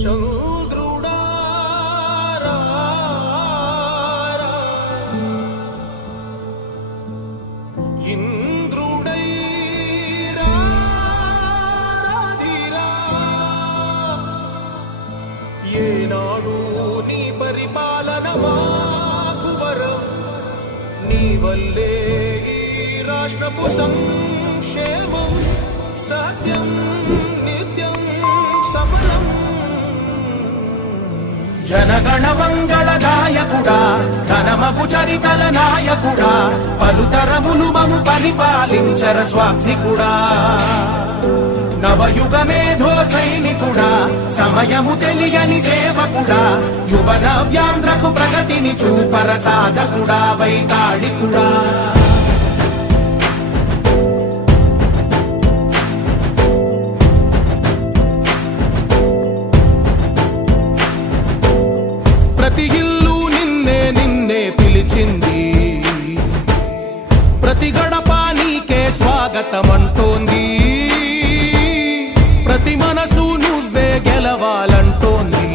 చంద్రుడా ఇంద్రుడై రాధిరా ఏనాడు నీ పరిపాలన మాకు వరం నీ వల్లే ఈ రాష్ట్రపు సంక్షేమం సత్యం నిత్యం సఫలం జనగణ మంగళ గాయకుడా ఘనమగు చరితల నాయకుడా పలుతరములు మము పరిపాలించర స్వామికుడా నవయుగ మేధో సైనికుడా సమయము తెలియని సేవకుడా యువ నవ్యాంధ్రకు ప్రగతిని చూపర సాధకుడా వైతాళికుడా ప్రతి ఇల్లు నిన్నే నిన్నే పిలిచింది ప్రతి గడప నీకే స్వాగతమంటోంది ప్రతి మనసు నువ్వే గెలవాలంటోంది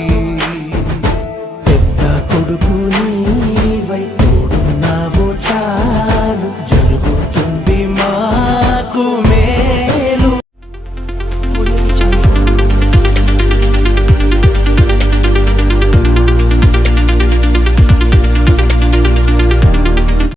పెద్ద కొడుకు నీ